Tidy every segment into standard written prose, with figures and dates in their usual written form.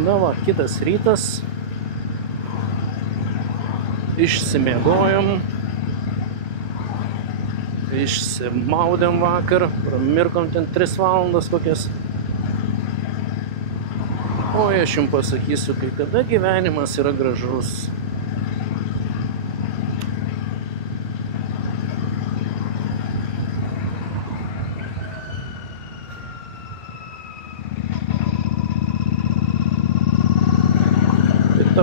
Na va, kitas rytas. Išsimiegojom. Išsimaudėm vakar. Pramirkom ten 3 valandas kokias. O aš jums pasakysiu, kai kada gyvenimas yra gražus.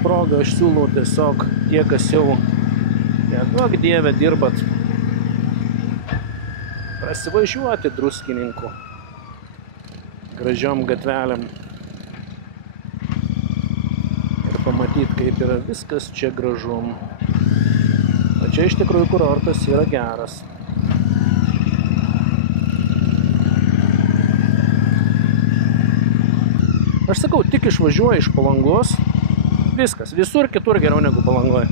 Progą aš siūlau tiesiog tie, kas jau, neduok Dieve, dirbat, prasivažiuoti Druskininkų gražiom gatvelėm ir pamatyti, kaip yra viskas čia gražu. O čia iš tikrųjų kurortas yra geras. Aš sakau, tik išvažiuoju iš Palangos, viskas, visur kitur geriau negu Palangoje.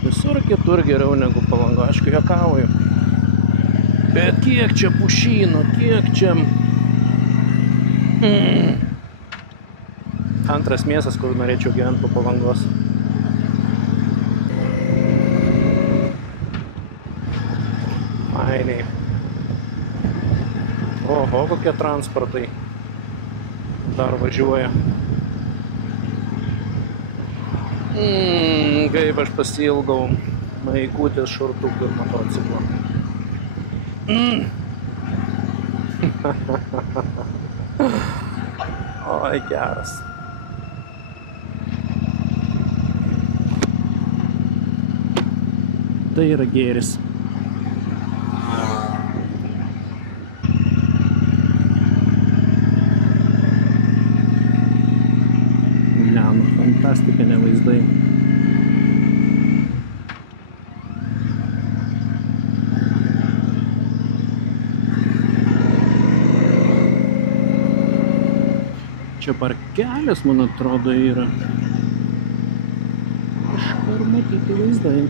Visur kitur geriau negu Palangoje, aišku, juokauju. Bet kiek čia pušynų, kiek čia... Antras miestas, kur norėčiau gyventi po Palangos. Fainiai. Oho, kokie transportai dar važiuoja. Kaip aš pasiilgau maikutės, šortukų ir motociklo. Oi, geras. Tai yra gėris. Fantastikiniai vaizdai. Čia parkelis, man atrodo, yra. Kažkur matyti vaizdai.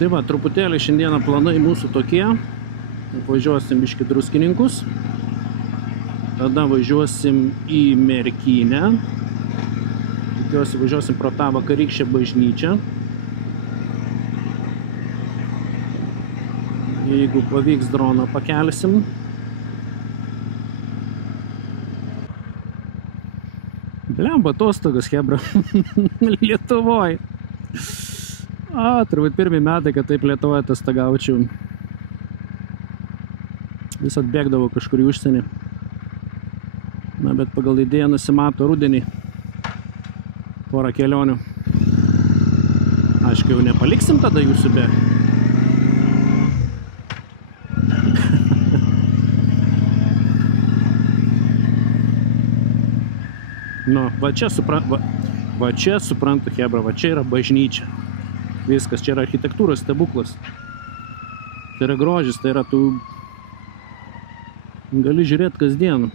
Tai va, truputėlį šiandieną planai mūsų tokie. Važiuosim biškį Druskininkus. Tada važiuosim į Merkinę. Tikiuosi, važiuosim pro tą vakarykščią bažnyčią. Jeigu pavyks, droną pakelsim. Blemba, atostogas, hebra. Lietuvoj. Turbūt pirmi metai, kad taip Lietuvoje atostogaučiau. Vis atbėgdavo kažkur į užsienį. Na, bet pagal idėją nusimato rudenį porą kelionių. Aišku, jau nepaliksim tada jūsų be. Nu, va čia suprantu, hebra, va čia yra bažnyčia. Viskas, čia yra architektūros stebuklas. Tai yra grožis, tai yra tu gali žiūrėti kasdien.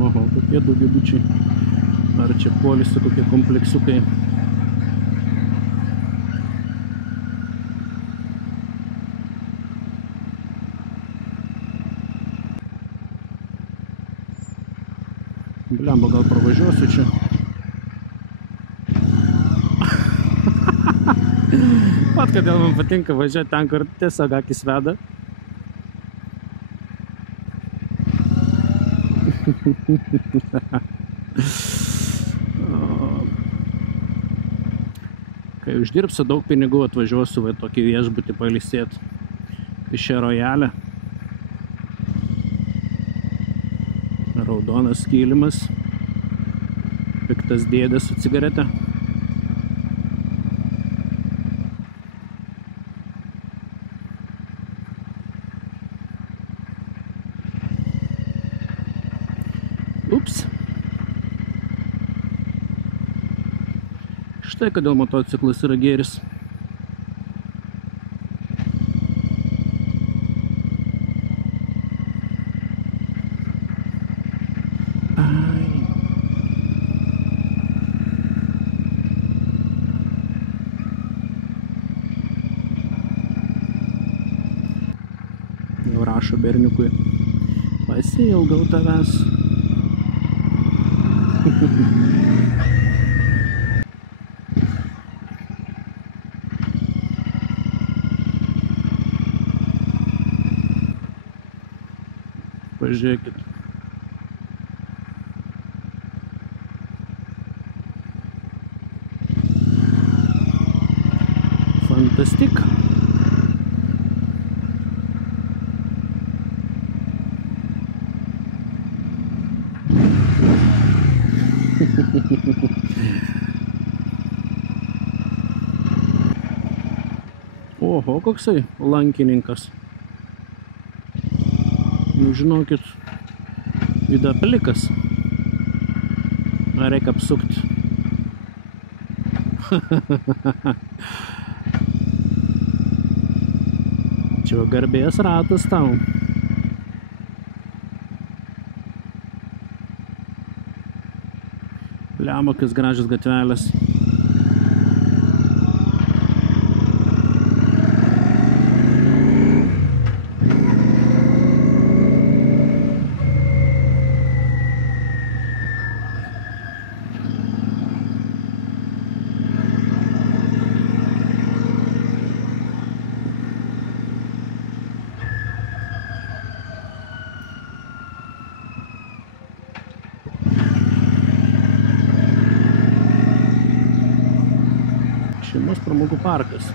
Oho, kokie daugiabučiai. Ar čia polisai, kokie kompleksiukai. Blemba, gal pravažiuosiu čia. Vat kodėl man patinka važiuoti ten, kur tiesiog akis veda. Kai uždirbsiu daug pinigų, atvažiuosiu va tokį viešbutį pailsėti. Iš čia Rojalė. Raudonas kilimas. Piktas dėdė su cigarete. Ups. Štai kodėl motociklas yra gėris. rašo berniukui. Pasiilgau tavęs. Pažiūrėkit. Fantastik. Oho, koksai lankininkas. Nu, žinokit, vida plikas. Reikia apsukti. Čia garbės ratas tau. Bliamo, kokios gražios gatvelės. Šeimos pramogų parkas.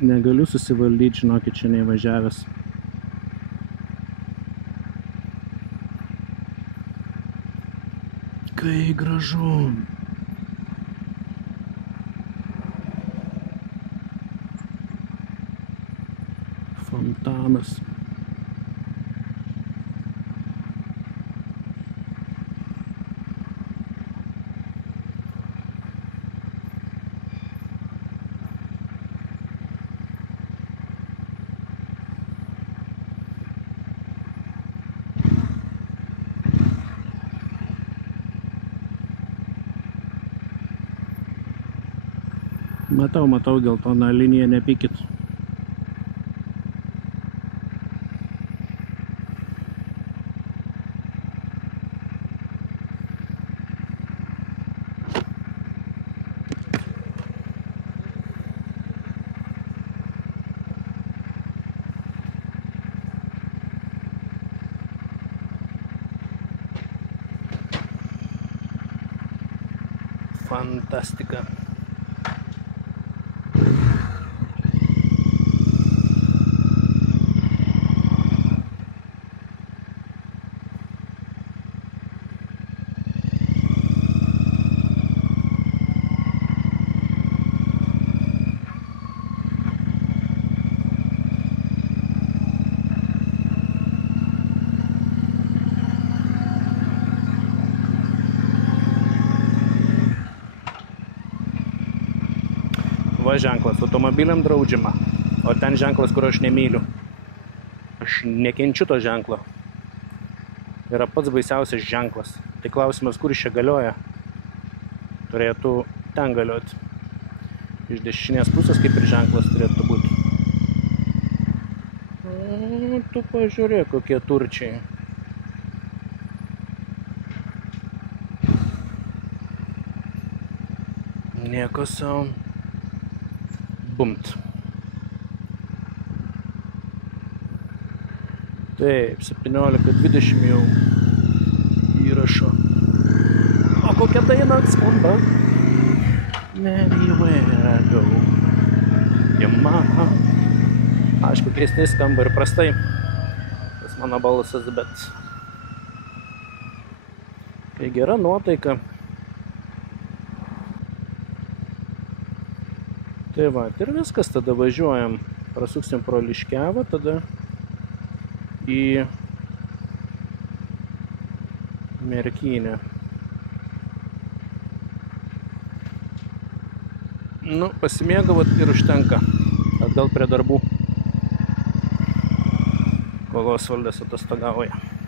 Negaliu susivaldyti, žinokit, čia neįvažiavęs. Kai gražu. Fontanas. Matau geltoną liniją, nepykit. Fantastika. Va ženklas, automobiliam draudžiama, o ten ženklas, kurio aš nemyliu. Aš nekenčiu to ženklo. Yra pats baisiausias ženklas. Tai klausimas, kur iš čia galioja. Turėtų ten galioti. Iš dešinės pusės kaip ir ženklas turėtų būti. Tu pažiūrėk, kokie turčiai. Nieko sau. Bumt. Taip, 17:20 jau įrašo. O kokia daina skamba? Anywhere I go. Yamaha. Aišku, keistai skamba ir prastai. Tas mano balsas, bet kai gera nuotaika. Tai va, ir viskas, tada važiuojam, prasuksim pro Liškiavą, tada į Merkinę. Nu, pasimėgavot ir užtenka. atgal prie darbų, kol Osvaldas atostogauja.